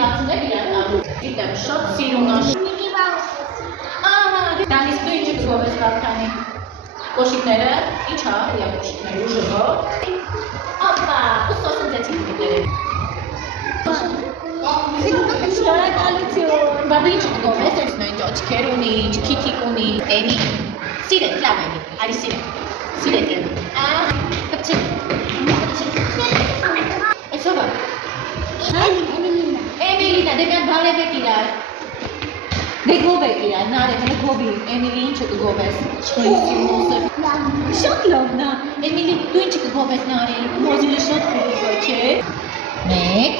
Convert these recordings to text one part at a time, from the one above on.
Հարցնել իրական։ Գիտեմ, շատ սիրուն աշ։ Ահա, դանից դու ինչ գովես Վարդանի։ Կոշիկները, ի՞նչ է, իա կոշիկները ուժը։ Ապա, ուսոսը ձեցին դիտերը։ Շնորհակալություն։ Բա դու ինչ գովես, այս նույն աչքեր ունի, քիթիկ ունի, էնի։ Սիրեք, լավ էնի, արի սիրեք։ Սիրեք էնի։ Կպչի։ Այսով է։ Էմիլինա, դե միան բարև եք իրար։ Դե գով եք իրար, նարև, հլը գովի, Էմիլի ինչ կգովես, շատ լավն է, Էմիլի, դու ինչ կգովես նարել, մոզիլը շատ կգովը, չէ։ Մեկ,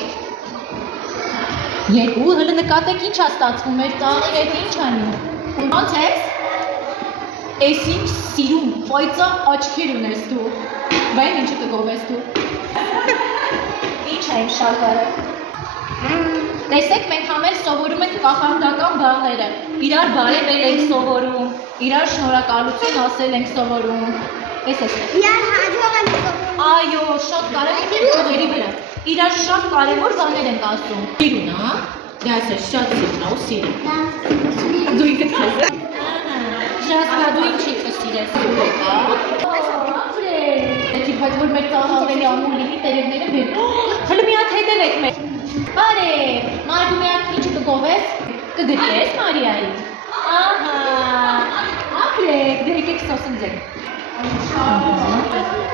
երկու, հլը նկատեք ինչ աստացվում էր, ծաղի հետ ինչ անում։ Ոնց ես, ես իմ սիրում, պայծա աչքեր ունես դու, բայն ինչ կգովես դու։ Ինչ է իմ շալվարը։ Տեսեք, մենք համել սովորում ենք կախարդական բառները, իրար բարևել ենք սովորում, իրար շնորհակալություն ասել ենք սովորում, իրար հաջող ենք սովորում, այո, շատ կարևոր ճյուղերի վրա, իրար շատ կարևոր բաներ ենք ասում, սիրուն, հա, դե այսպես շատ սիրուն, ու սիրուն, դու ինքդ քեզ, Ժասմա, դու ինչի կսիրես, դու եք, հա, Դեթի բայց որ մեր ծաղավելի ամուլիի տերևները վեր, հլը մի հատ հետև եք մեր, բարև, Մարգու մի հատ ինչը կգովես, կգրկես Մարիայի, ահա, ապրեք, դե եկեք սոսնձեք,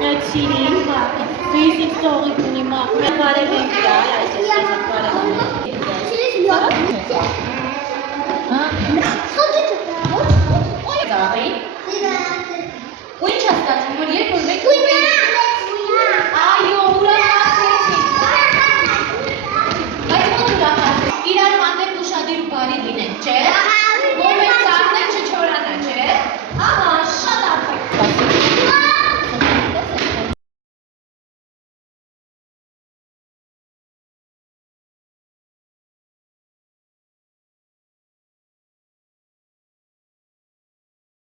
նացիրի, դու ես իմ ծողիկ ունի մաղ, մեր բարև ենք դար, այս ես ես բարև ենք, ու ինչ հաստացում, որ երբ որ մեկ